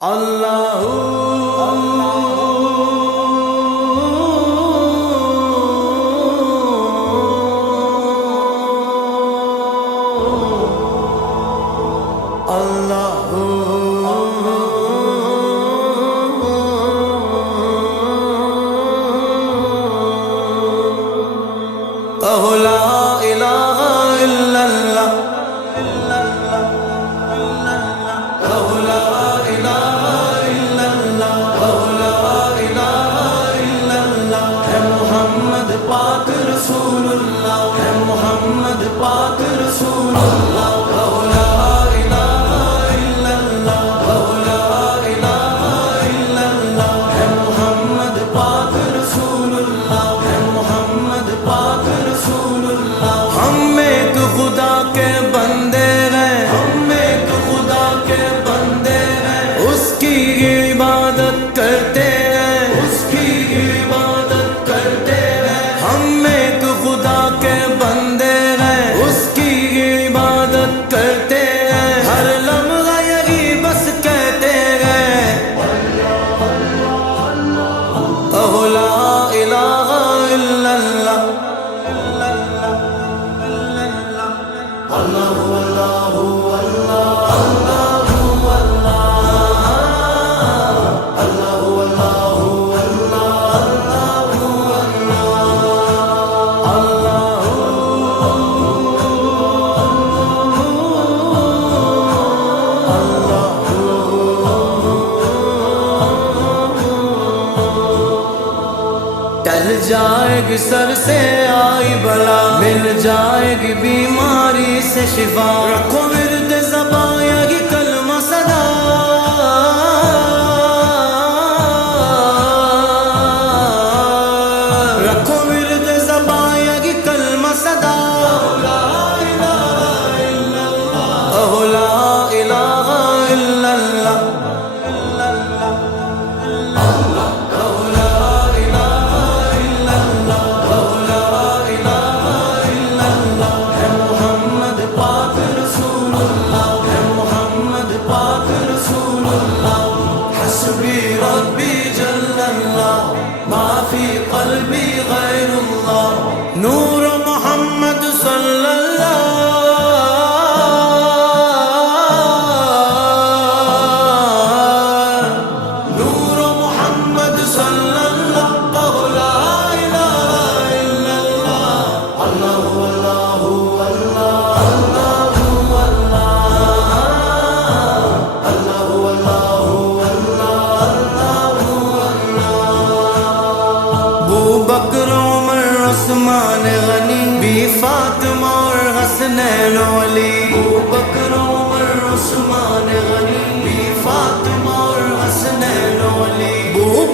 اللہ کہو لا الہ الا اللہ، کہو لا الہ الا اللہ، کہو لا الہ الا اللہ، ہے محمد پاک رسول اللہ، ہے محمد پاک رسول اللہ، کہو لا الہ الا اللہ، کہو لا الہ الا اللہ، ہے محمد پاک رسول اللہ، ہے محمد پاک رسول اللہ۔ ہم ایک خدا کے بندے ہیں، ہم ایک خدا کے بندے ہیں، اس کی عبادت کرتے ہیں، اس کی عبادت کرتے ہیں۔ ہم ایک خدا کے بندے ہیں، اس کی عبادت کرتے ہیں، ہر لمحہ یہی بس کہتے ہیں کہو لا الہ الا اللہ، اللہ اللہ ٹل جائے گی سر سے آئی بلا، مل جائے گی بیماری سے شفا، رکھو ورد زباں یہی کلمہ صدا، رکھو ورد زباں یہی کلمہ صدا، کہو لا الہ الا اللہ، حسبی ربی جل اللہ، ما فی قلبی غیر اللہ، نور محمد صلی اللہ، نور محمد صلی اللہ، کہو لا الہ الا اللہ، اللہ اللہ بکر عمر عثمان غنی، بی فاطمہ اور حسنین علی، بکر عمر عثمان غنی، بی فاطمہ اور حسنین علی،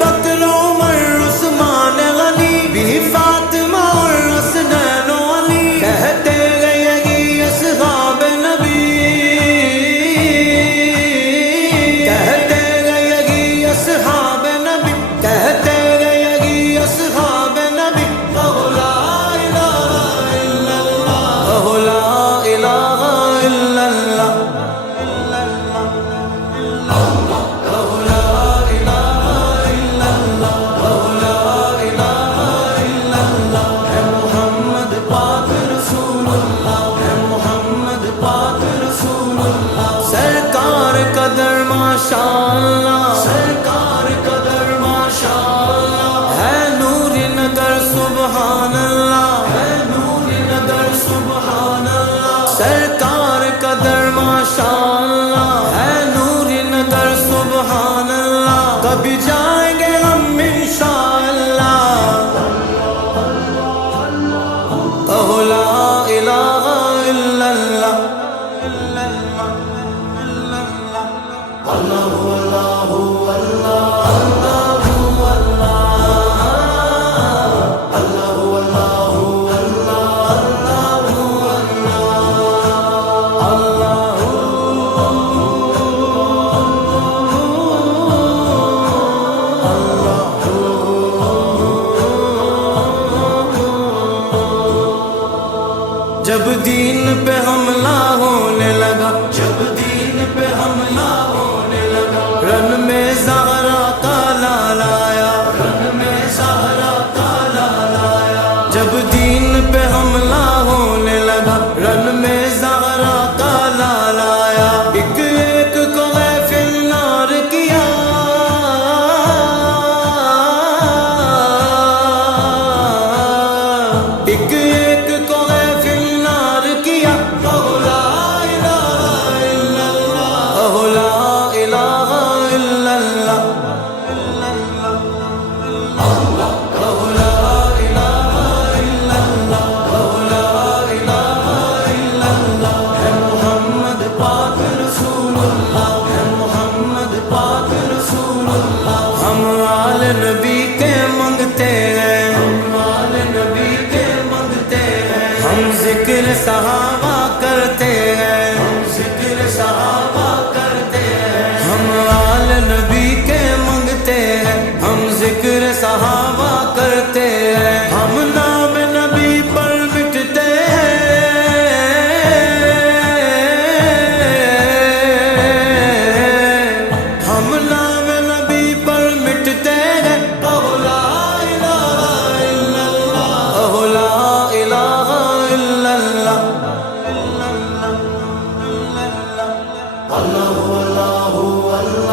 بکر عمر عثمان غنی، بی فاطمہ اور حسنین علی، کہتے گئے یہی اصحاب نبی، کہتے گئے یہی اصحاب نبی، کہتے اصحاب نبی، کہو لا الہ الا اللہ، کہو لا الہ الا اللہ، کہو لا الہ الا اللہ، کہو لا الہ الا اللہ، ہے محمد پاک رسول اللہ، ہے محمد پاک رسول اللہ۔ سرکار قدر ماشاءاللہ، سرکار قدر ماشاءاللہ، ہے نور نگر سبحان اللہ، ہے نور نگر سبحان اللہ، سرکار قدر ماشاءاللہ، ہے نور نگر سبحان اللہ، کبھی جائیں گے ہم انشاءاللہ، کہو لا الہ الا اللہ، اللہ اللہ جب دین پہ حملہ ہونے لگا، جب دین پہ حملہ ہونے لگا، اللہ، ہے محمد پاک رسول اللہ۔ ہم آل نبی کے منگتے ہیں، ہم آل نبی کے منگتے ہیں، ہم ذکر صحابہ کرتے ہیں، ہم ذکر صحابہ کرتے ہیں، ہم آل نبی کے منگتے ہیں، ہم ذکر صحابہ کرتے ہیں، ہم نام نبی پر مٹتے ہیں، ہم نام نبی پر مٹتے ہیں، لا الہ الا اللہ، لا الہ الا اللہ، اللہ اللہ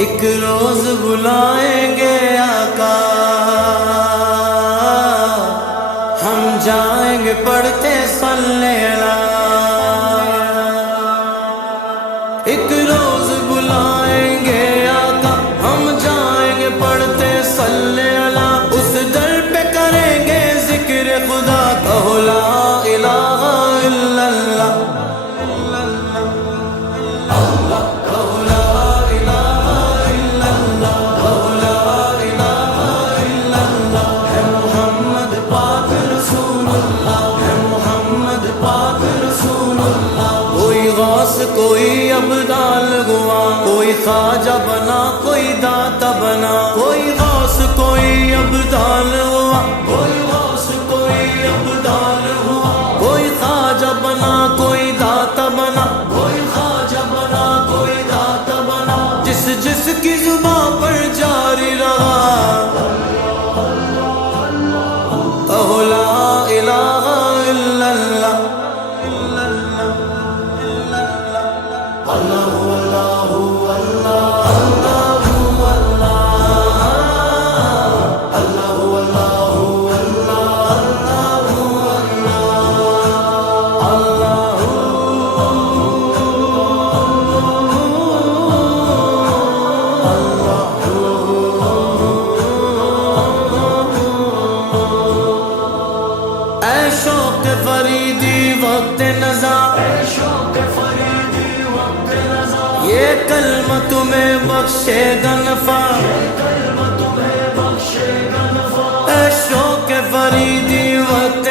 ایک روز بلائیں گے آقا، ہم جائیں گے پڑھتے صلی اللہ، ایک روز بلائیں گے آقا، ہم جائیں گے پڑھتے صلی اللہ، اس در پہ کریں گے ذکر خدا، کہو لا الہ الا اللہ، کوئی ابدال ہوا، کوئی خواجہ بنا، کوئی داتا بنا، کوئی غوث کوئی ابدال ہوا، کوئی غوث کوئی ابدال ہوا، کوئی خواجہ بنا، کوئی داتا بنا، کوئی خواجہ بنا، کوئی داتا بنا، جس جس کی زبان پر جاری رہا، کہو لا الہ الا اللہ، شوق فریدی وقت نظر، یہ کلمہ تمہیں بخشے گا نفع، اے شوق فریدی وقت